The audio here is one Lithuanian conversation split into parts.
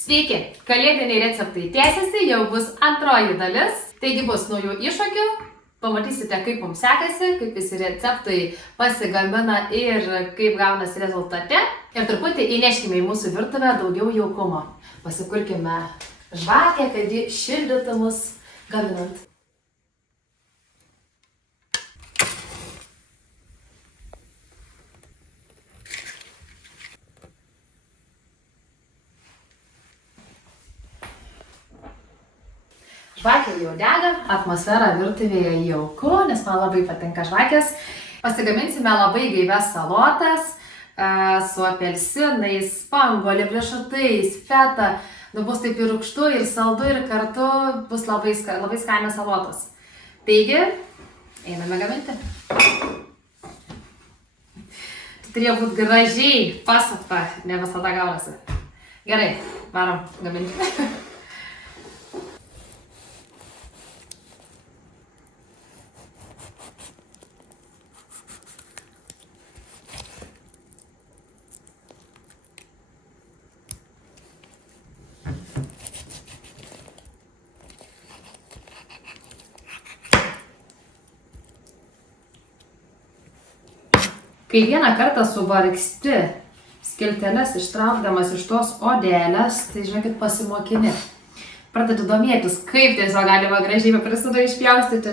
Sveiki, kalėdiniai receptai tęsiasi, jau bus antroji dalis, taigi bus naujų iššūkių, pamatysite, kaip mums sekasi, kaip visi receptai pasigamina ir kaip gaunasi rezultate. Ir truputį įneškime į mūsų virtuvę daugiau jaukumo. Pasikurkime žvakę, kad ji šildytų mus gaminant. Žvakė jau dega, atmosfera virtuvėje jauku, nes man labai patinka žvakės. Pasigaminsime labai gaivias salotas su apelsinais, spanguolėm, riešutais, feta. Bus taip ir rūgštu, ir saldu, ir kartu bus labai skanios salotos. Taigi, einame gaminti. Turėjo būti gražiai pasukta, ne visada gaunasi. Gerai, varom gaminti. Kai vieną kartą suvargsti skilteles ištraukdamas iš tos odelės, tai žinokit pasimokini. Pradedi domėtis, kaip tiesiog galima gražiai paprastai išpjaustyti.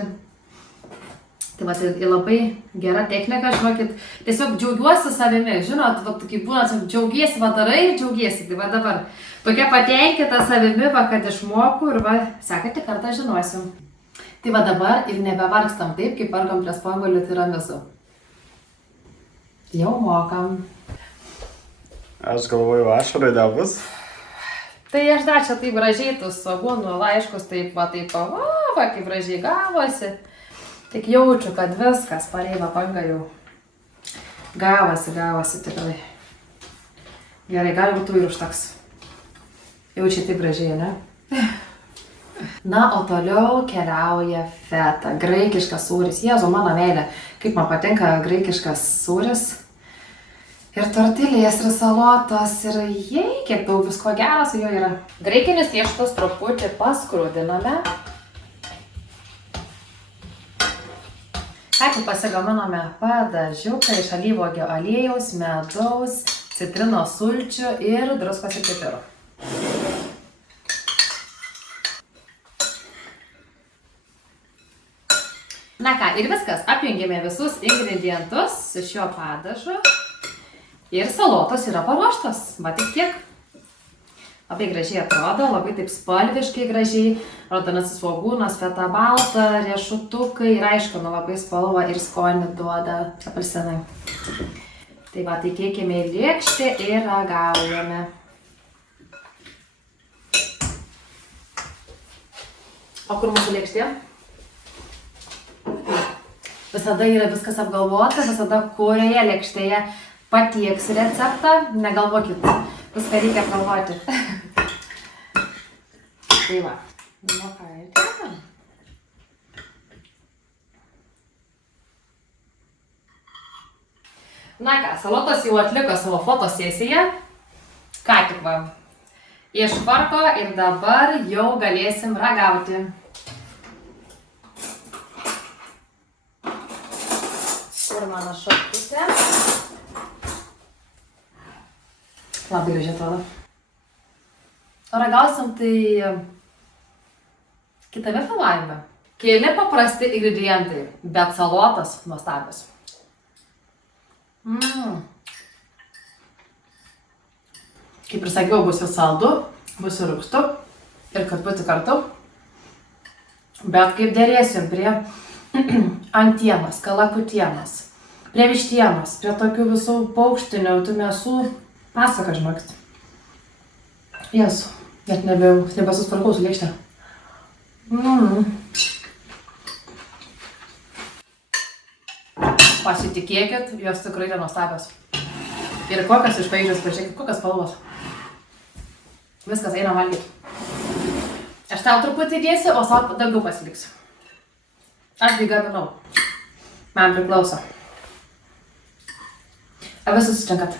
Tai va, tai labai gera technika, žinokit, tiesiog džiaugiuosi savimi, žinot, va, kai būna, džiaugiesi, va darai ir džiaugiesi. Tai va dabar tokia patenkinta savimi, va, kad išmoku ir va, sekantį kartą žinosim. Tai va dabar ir nebevargstam taip, kaip vargom prie spanguolių tiramisu. Jau mokam. Aš galvoju, ašarai nebus. Tai aš dar čia taip gražiai tus svogūnų laiškus taip, kaip gražiai gavosi. Tik jaučiu, kad viskas pareiva panga jau. Gavosi tikrai. Gerai, gali būtų ir užtaks. Jaučiu taip gražiai, ne? Na, o toliau keliauja feta, graikiškas sūris. Jėzu, mano meilė, kaip man patinka graikiškas sūris. Ir tortilės, ir salotos, ir kiek daug visko gero su juo yra. Graikinis riešutus truputį paskrudiname. Ką tik pasigaminome padažiuką iš alyvuogių aliejaus, medaus, citrinos sulčių ir druskos ir pipirų. Na ką, ir viskas, apjungėme visus ingredientus su šiuo padažu ir salotos yra paruoštos, va tik tiek. Labai gražiai atrodo, labai taip spalviškai gražiai, raudonasis svogūnas, feta balta, riešutukai ir aišku, labai spalvą ir skonį duoda apelsinai. Tai va, tai keikime į lėkštę ir ragaujame. O kur mūsų lėkštė? Visada yra viskas apgalvota, visada kurioje lėkštėje patieksiu receptą, negalvokit, viską reikia apgalvoti. Tai va, nu ką, ir kepam. Na ką, salotos jau atliko savo fotosesiją, ką tik va, išvarko ir dabar jau galėsim ragauti. Kur mano šakutė. Labai gražiai atrodo. O ragausim tai kitame filmavime. Keli paprasti ingredientai, bet salotas nuostabios. Kaip ir sakiau, bus ir saldu, bus ir rūgštu ir kartu kartu. Bet kaip dėrėsim prie antienos, kalakutienos, prie vištienos, prie tokių visų paukštinių, tų mėsų, pasaka, žinokit. Jėzu, net nebesusparkau su lėkšte. Pasitikėkit, jos tikrai yra nuostabios. Ir kokios išvaizdžios, pažiūrėkit, kokios spalvos. Viskas eina valgyti. Aš tau truputį dėsiu, o sau daugiau pasiliksiu. Aš tai gaminau. Man priklauso. Ar visi susitinkat?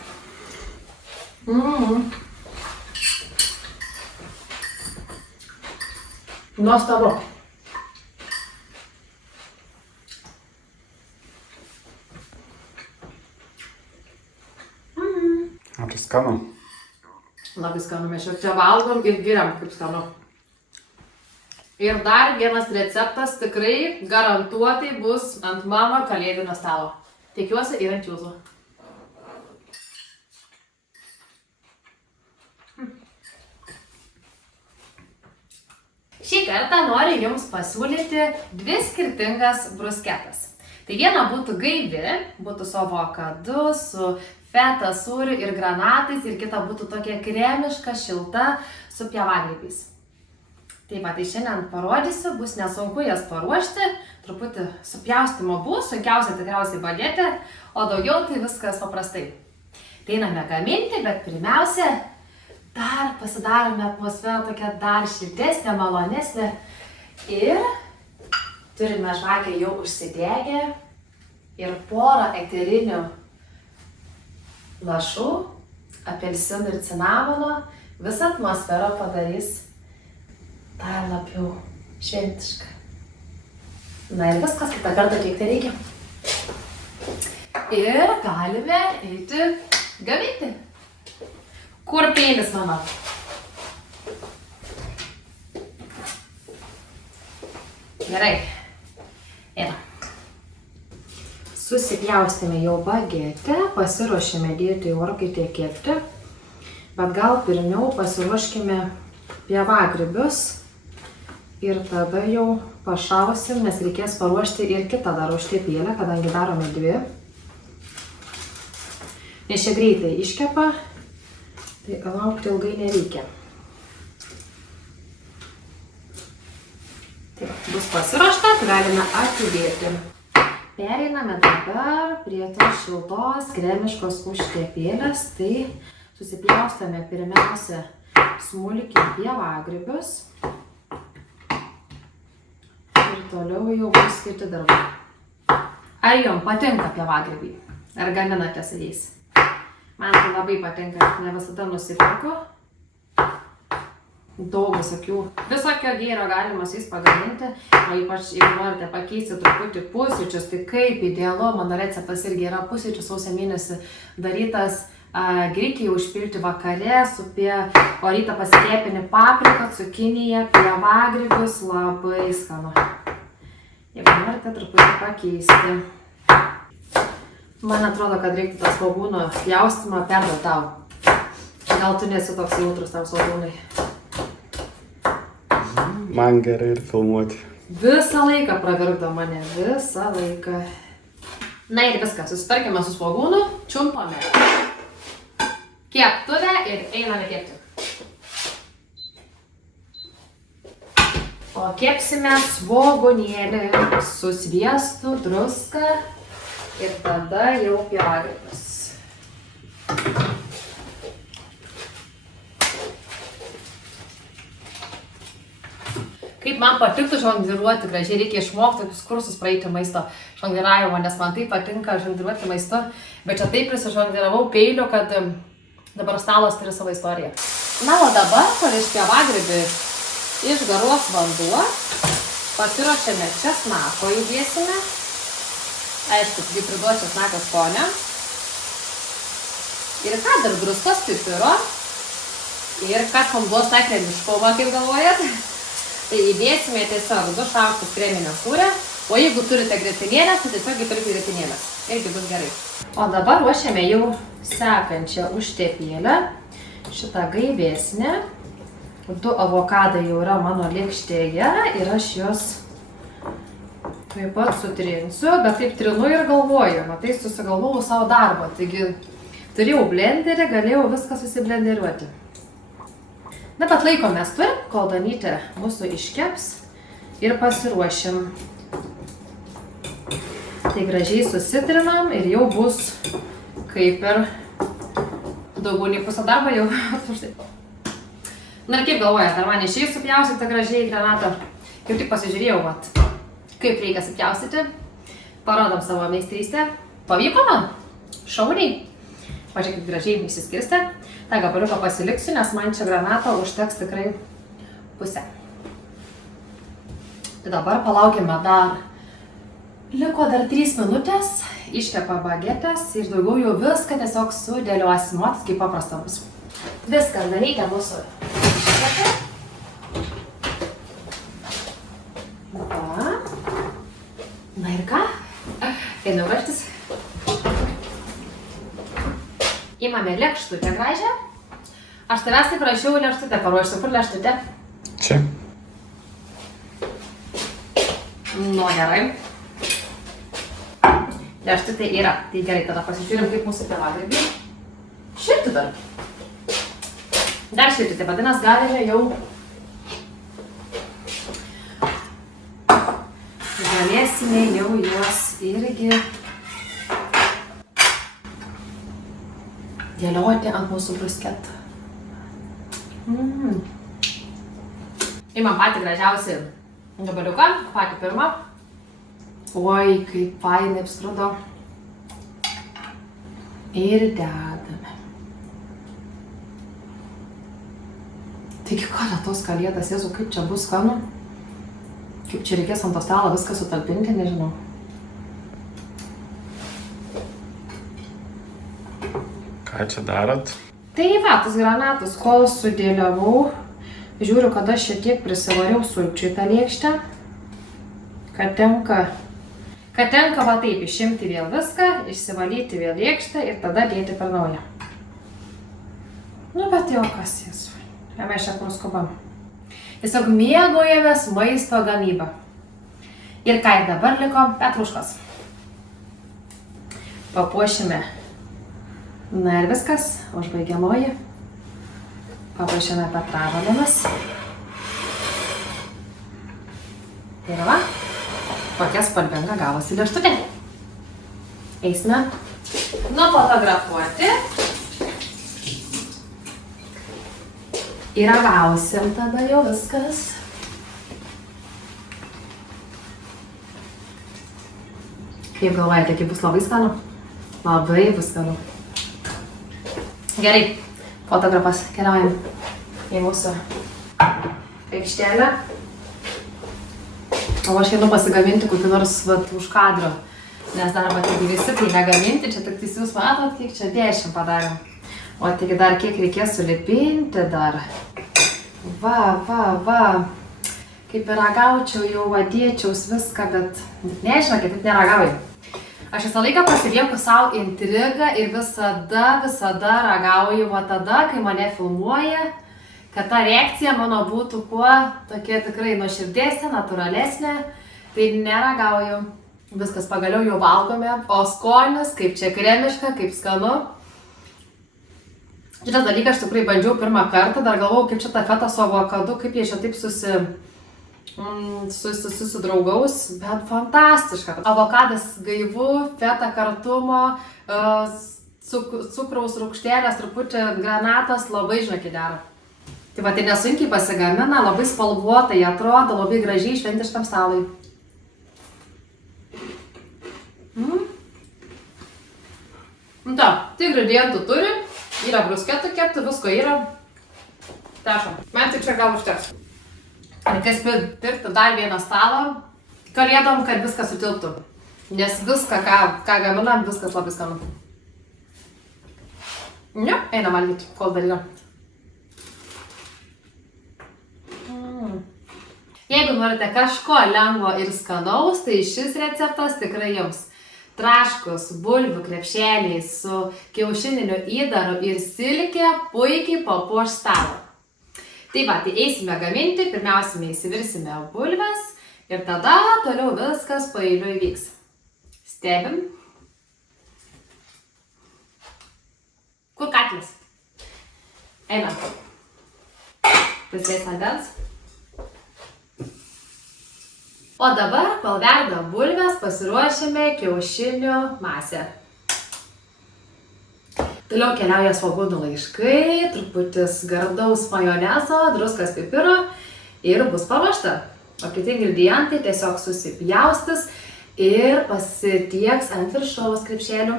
Nuostabu. Ar tai skanu? Labai skanu, mes jau čia valgom ir giriam, kaip skanu. Ir dar vienas receptas tikrai garantuotai bus ant mano kalėdinio stalo. Tikiuosi ir ant jūsų. Šį kartą noriu jums pasiūlyti 2 skirtingas brusketas. Tai viena būtų gaivi, būtų su avokadu, su feta sūriu ir granatais, ir kita būtų tokia kremiška, šilta, su pievagrybiais. Tai va, tai šiandien parodysiu, bus nesunku jas paruošti, truputį supjaustimo bus, sunkiausia tikriausiai badėti, o daugiau tai viskas paprastai. Tai einame gaminti, bet pirmiausia, dar pasidarome atmosferą tokią dar šiltesnę, malonesnę. Ir turime žvakę jau užsidegę ir porą eterinių lašų, apelsinų ir cinamono. Visą atmosferą padarys dar labiau šventišką. Na ir viskas, kitą kartą kiek tai reikia. Ir galime eiti gaminti. Kur peilis, mama? Gerai. Einam. Susipjaustėme jau bagetę, pasiruošėme dėti į orkaitę kepti, bet gal pirmiau pasiruoškime pievagrybius ir tada jau pašausim, nes reikės paruošti ir kitą dar užtepėlę, kadangi darome 2. Nes čia greitai iškepa, tai laukti ilgai nereikia. Taip, bus pasiruošta, galime atidėti. Pereiname dabar prie tos šiltos, kremiškos užtepėlės. Tai susipjaustame pirmiausia smulkiai pievagrybius. Ir toliau jau bus kiti darbai. Ar jums patinka pievagrybiai? Ar gaminate su jais? Man tai labai patinka, ne visada nusipirku. Daug visokio gėrio galima su jais pagaminti, o ypač jeigu norite pakeisti truputį pusryčius, tai kaip idealu, mano receptas irgi yra pusryčių sausio mėnesį darytas, grikiai užpilti vakare, o rytą pasikepini papriką, cukiniją, pievagrybius, labai skanu. Jeigu norite truputį pakeisti. Man atrodo, kad reiktų tą svogūno pjaustymą perduoti tau. Gal tu nesi toks jautrus tam svogūnai? Man gerai ir filmuoti. Visą laiką pravirkdo mane, visą laiką. Na ir viskas, susitarkime su svogūnu, čiumpame keptuvę ir einame kepti. O kepsime svogūnėlį su sviestu, druska ir tada jau pievagrybius. Kaip man patiktų žongliruoti gražiai, reikia išmokti tokius kursus praeiti maisto žongliravimo, nes man taip patinka žongliruoti maistu, bet čia taip prisižongliravau peiliu, kad dabar stalas turi savo istoriją. Na, o dabar, kol iš pievagrybių išgaruos vanduo, pasiruošėme česnako įdėsime. Aišku, taigi priduos česnako skonio. Ir ką dar druskos pipiro. Ir kas mums duos tą kremiškumą, kaip galvojat. Tai įdėsime tiesiog 2 šaukštus kreminio sūrio. O jeigu turite grietinėlės, tai tiesiog įpilkite grietinėlės. Irgi bus gerai. O dabar ruošiame jau sekančią užtepėlę. Šitą gaivesnę. 2 avokadai jau yra mano lėkštėje ir aš juos taip pat sutrinsiu, bet taip trinu ir galvoju. Matai, susigalvojau savo darbą. Taigi turėjau blenderį, galėjau viską susiblenderiuoti. Na, bet laiko mes turim, kol Danytė mūsų iškeps ir pasiruošim. Tai gražiai susitrinam ir jau bus kaip ir daugiau nei pusę darbo jau. Na ir kaip galvojat, ar man išėjus supjaustyti gražiai granatą? Kaip tik pasižiūrėjau, kaip reikia supjaustyti. Parodom savo meistrystę. Pavyko man? Šauniai. Pažiūrėk, kaip gražiai išsiskirstė. Ta gabaliuką pasiliksiu, nes man čia granato užteks tikrai pusę. Tai dabar palaukime dar. Liko dar 3 minutės, iškepa bagetės ir daugiau jau viską tiesiog sudėliosim. Matot, kaip paprasta bus. Viskas daryti mūsų. Va. Na ir ką? Einam raštis. Įmame lėkštutę gražią. Aš tavęs taip prašiau lėkštutę paruošti. Kur lėkštutė? Čia. Nu, gerai. Lėkštutė yra. Tai gerai, tada pasižiūrim, kaip mūsų pievagrybiai. Šilti dar. Dar šilti, tai vadinas galime jau galėsime jau juos irgi dėlioti ant mūsų brusketų. Imam patį gražiausią gabaliuką, patį pirmą. Oi, kaip fainai apskrudo. Ir dedame. Taigi kada tos kalėdas, Jėzau, kaip čia bus skanu? Kaip čia reikės ant to stalo viską sutalpinti, nežinau. Ką čia darot? Tai va, tas granatus, kol sudėliavau, žiūriu, kad aš šiek tiek prisivariau sulčių į tą lėkštę, kad tenka va taip išimti vėl viską, išsivalyti vėl lėkštę ir tada dėti per naują. Nu, bet jau kas Jėzui, mes čia kur skubam. Tiesiog mėgaujamės maisto gamybą. Ir ką, ir dabar liko petruškos. Papuošime. Na ir viskas, užbaigiamoji. Papuošėme petražolėmis. Ir va, kokia spalvinga gavosi lėkštutė. Eisime nufotografuoti. Ir ragausim tada jau viskas. Kaip galvojate, kaip bus labai skanu? Labai bus skanu. Gerai, fotografas, keliaujam į mūsų aikštelę. O aš einu pasigaminti kokį nors už kadro, nes dar taigi visi tai negaminti, čia tik jūs matot, kiek čia 10 padarėm. O taigi dar kiek reikės sulipinti dar. Va, kaip ir ragaučiau, jau vadėčiaus viską, bet nežinau, kaip neragauju. Aš visą laiką pasilieku savo intrigą ir visada ragauju va tada, kai mane filmuoja, kad ta reakcija mano būtų kuo tokia tikrai nuoširdesnė, natūralesnė, tai neragauju. Viskas pagaliau jau valgome, o skonis, kaip čia kremiška, kaip skanu. Šitas dalykas aš tikrai bandžiau pirmą kartą, dar galvojau, kaip čia ta feta su avokadu, kaip jie čia taip susidraugaus, bet fantastiška. Avokadas gaivu, feta kartumo, cukraus rūgštėlės, truputį granatas, labai žinokį dera. Tai va, tai nesunkiai pasigamina, labai spalvotai atrodo, labai gražiai šventiškam stalui. Nu ta, tai ingredientų turi, yra brusketų kepti, visko yra. Tešam, man tik čia gal užteks. Reikės pirkti dar vieną stalą, kalėdom, kad viskas sutilptų. Nes viską, ką gaminam, viskas labai skanu. Ne, einam valgyti, kol dar yra. Jeigu norite kažko lengvo ir skanaus, tai šis receptas tikrai jums. Traškus bulvių krepšeliai su kiaušininiu įdaru ir silke puikiai papuoš stalą. Tai va, tai eisime gaminti, pirmiausia įsivirsime bulves ir tada toliau viskas paeiliui vyks. Stebim. Kur katlis? Einam. Prisės vandens. O dabar, kol verda bulves, pasiruošime kiaušinių masę. Toliau keliauja svogūnų laiškai, truputis gardaus majonezo, druskas pipiro ir bus paruošta. O kiti ingredientai tiesiog susipjaustys ir pasitieks ant viršaus krepšelių.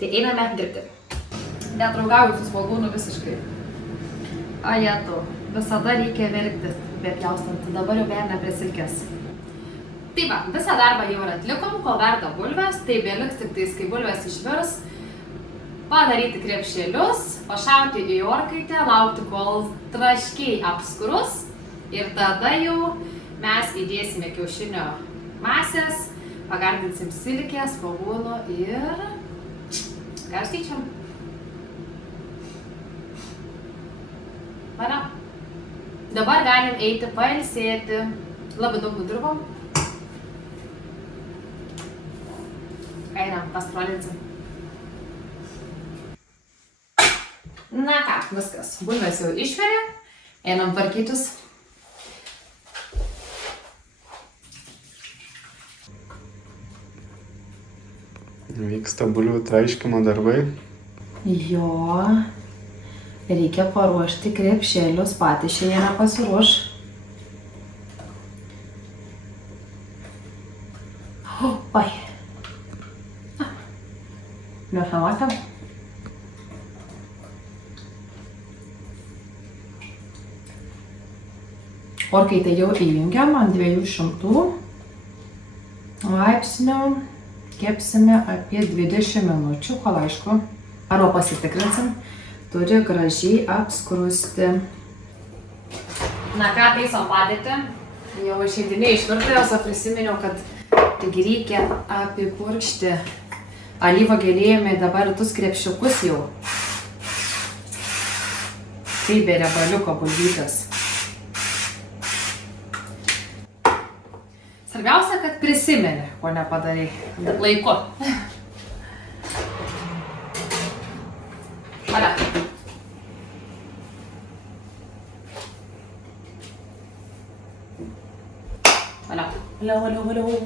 Tai einame dirbti. Nedraugauju su svogūnu visiškai. Ajetu, visada reikia verktis. bepjaustant. Dabar jau perėmė prie silkės. Tai va, visą darbą jau ir atlikom, kol verda bulvės, tai beliks tik tais, kai bulvės išvirs, padaryti krepšelius, pašauti į orkaitę, laukti, kol traškiai apskrus ir tada jau mes įdėsime kiaušinio masės, pagardinsim silkės, svogūnų ir garstyčiam. Vada. Dabar galim eiti pailsėti. Labai daug nudirbom. Einam, paskrolinsim. Na ką, viskas. Bulvės jau išvirė. Einam tvarkytis. Vyksta bulvių traiškymo darbai. Jo. Reikia paruošti krepšelius, patys šiandien pasiruoš. Oi. Nefilmuotam. Orkaitę jau įjungiam ant 200 laipsnių. Kepsime apie 20 minučių, kol aišku, arba pasitikrinsim, turi gražiai apskrusti. Na ką, taisom padėtį. Jau išeidiniai iš virtuvės, o prisiminiau, kad tik reikia apipurkšti alyvuogių aliejumi dabar tus krepšiukus jau. Taip be riebaliuko bulvytės. Svarbiausia, kad prisimeni, ko nepadarai laiku. Vada. Valiau.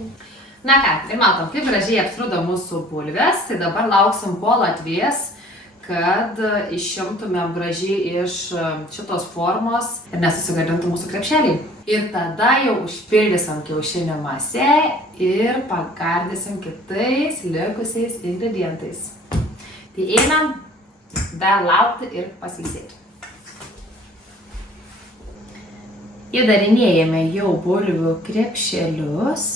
Na ką, tai matom, kaip gražiai apsrudo mūsų bulvės, tai dabar lauksim, kol atvės, kad išimtumėm gražiai iš šitos formos ir nesusigadintų mūsų krepšeliai. Ir tada jau užpildysim kiaušinio masę ir pagardysim kitais likusiais ingredientais. Tai einam dar laukti ir pasiilsėti. Įdarinėjame jau bulvių krepšelius.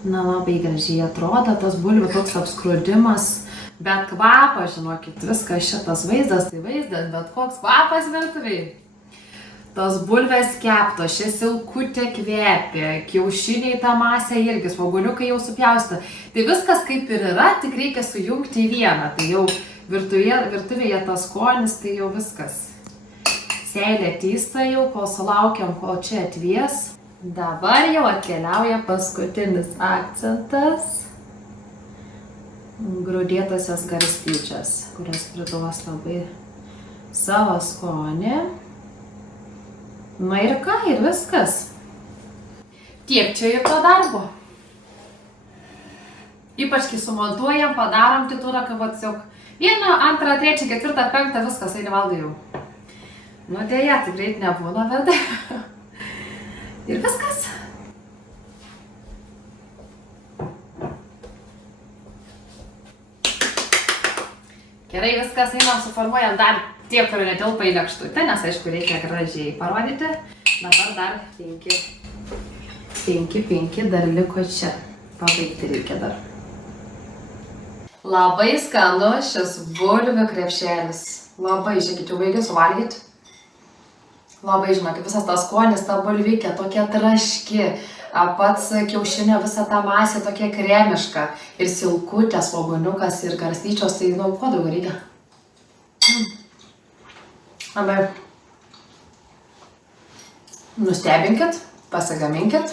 Na, labai gražiai atrodo tas bulvių toks apskrudimas. Bet kvapas, žinokit, viskas šitas vaizdas, tai vaizdas, bet koks kvapas virtuvėj. Tos bulvės kepto, šia silkutė kvepia, kiaušiniai tą masę irgi, svogūniukai jau supjausta. Tai viskas kaip ir yra, tik reikia sujungti į vieną. Tai jau virtuvėje tas skonis, tai jau viskas. Seilė tysta jau, kol sulaukiam, kol čia atvies. Dabar jau atkeliauja paskutinis akcentas. Grūdėtosios garstyčios, kurios priduos labai savo skonį. Na ir ką, ir viskas. Tiek čia ir to darbo. Ypač kai sumontuojam, padarom titulą, kad tiesiog 1, 2, 3, 4, 5, viskas, eini valgai jau. Nu dėja, tai greit nebūna, bet ir viskas. Gerai, viskas, einam, suformuojam dar tie, kurie netilpa į lėkštutę, nes aišku reikia gražiai parodyti. Dabar dar 5 dar liko čia. Pabaigti reikia dar. Labai skanu šis bulvių krepšelis. Labai, žiūrėkit, jau baigiu suvalgyti. Labai, žinokit, visas tas skonis, ta bulvikė tokia traški. Pats kiaušinio visa ta masė tokia kremiška. Ir silkutė, svogūniukas ir garstyčios, tai nu, kuo daugiau reikia. Labai. Nustebinkit, pasigaminkit.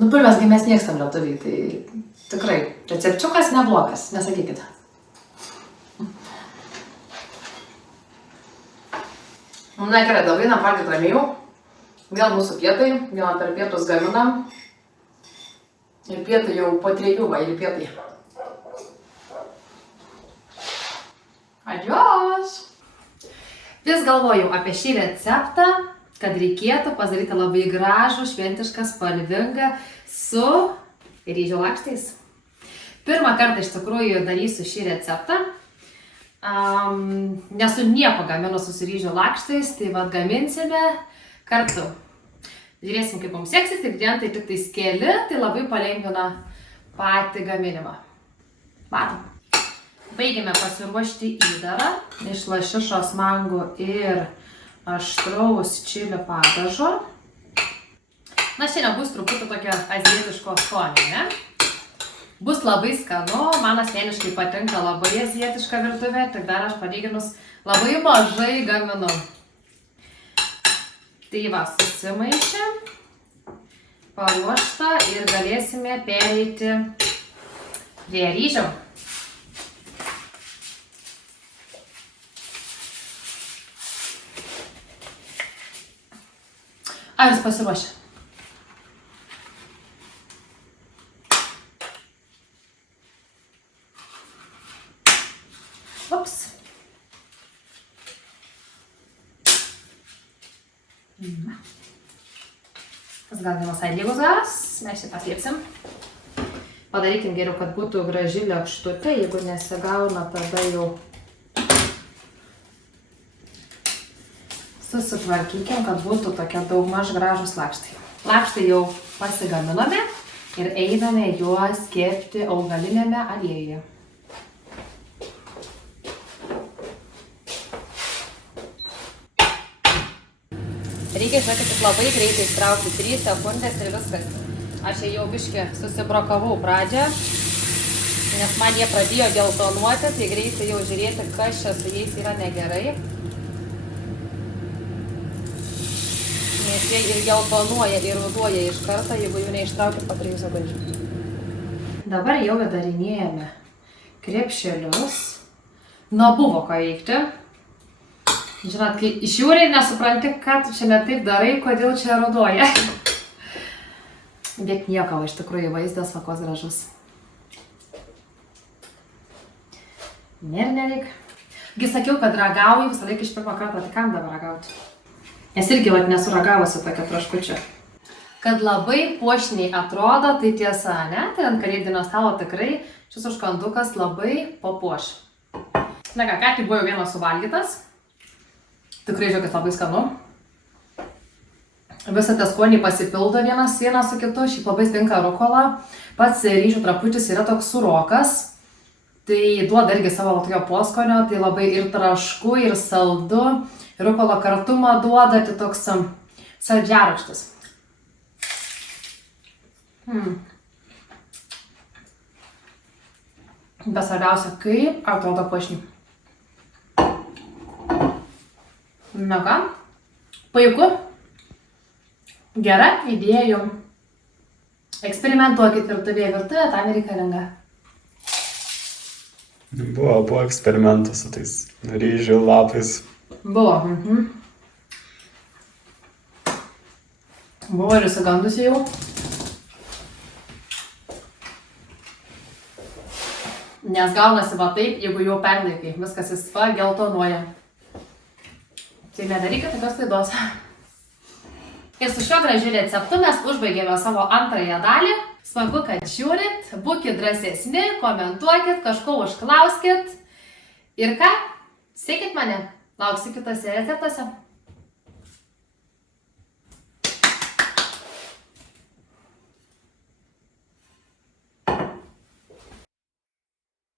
Nu, bulvės mes mėgstam lietuviai, tai tikrai recepčiukas neblogas, nesakykit. Na gerai, dabar einam valgyti ramiau. Vėl mūsų pietai, vieną per pietus gaminam. Ir pietai jau po 3 va, ir pietai. Adios! Vis galvojau apie šį receptą, kad reikėtų padaryti labai gražų, šventišką, spalvingą su ryžių lakštais. Pirmą kartą iš tikrųjų darysiu šį receptą. Nesu nieko gaminus su ryžių lakštais, tai vad gaminsime kartu. Žiūrėsim, kaip mums seksis, ingredientai tik tais keli, tai labai palengvina patį gaminimą. Matom. Baigėme pasiruošti įdarą iš lašišos, mangų ir aštraus čili padažo. Na, šiandien bus truputį tokia azijietiško skonio, ne? Bus labai skanu, man asmeniškai patinka labai azijietiška virtuvė, tik dar aš palyginus labai mažai gaminu. Tai va, susimaišėm, paruošta ir galėsime pereiti prie ryžių. Ar jūs pasiruošę? Ups. Tas gal ne visai lygus garas, mes šitą slėpsim. Padarykim geriau, kad būtų graži lėkštutė, jeigu nesigauna, tada jau susitvarkykim, kad būtų tokie daugmaž gražus lakštai. Lakštai jau pasigaminome ir einame juos kepti augalinėme aliejuje. Reikia, žiūrėkit, labai greitai ištraukti 3 sekundės ir viskas. Aš jau biškį susibrokavau pradžią, nes man jie pradėjo geltonuoti, tai greitai jau žiūrėti, kas čia su jais yra negerai. Nes jie ir geltonuoja, ir ruduoja iš karto, jeigu jų neištraukit po 3 sekundžių. Dabar jau darinėjame krepšelius. Na, buvo ką veikti. Žinot, kai išžiūri ir nesupranti, kad čia ne taip darai, kodėl čia ruduoja. Bet nieko, iš tikrųjų vaizdas vakos gražus. Nereik. Gi sakiau, kad ragauju visą laiką iš pirmą kartą, tai kam dabar ragauti? Nes irgi nesu ragavusi tokio traškučio. Kad labai puošniai atrodo, tai tiesa, ne? Tai ant kalėdinio stalo tikrai šis užkandukas labai papuoš. Na ką, tik buvo jau vienas suvalgytas. Tikrai žiūrėkit, labai skanu. Visą tą skonį pasipildo vienas su kitu, šiaip labai tinka rukola. Pats ryžių traputis yra toks surokas. Tai duoda irgi savo tokio poskonio, tai labai ir trašku, ir saldu. Rukolo kartumą duoda, tai toks saldžiarūgštis. Bet svarbiausia, kaip atrodo puošniai. Na ką, puiku, gera idėja jum. Eksperimentuokit virtuvėje, virtuvė tam reikalinga. Buvo eksperimentas su tais ryžių lapais. Buvo, Buvo ir įsigandusi jau. Nes gaunasi va taip, jeigu jau perlaikai, viskas jis geltonuoja. Tai nedarykite tokios klaidos. Ir su šiuo gražiu receptu mes užbaigėme savo antrąją dalį. Smagu, kad žiūrit, būkit drąsesni, komentuokit, kažko užklauskit. Ir ką? Sekit mane, lauksiu kitose receptuose.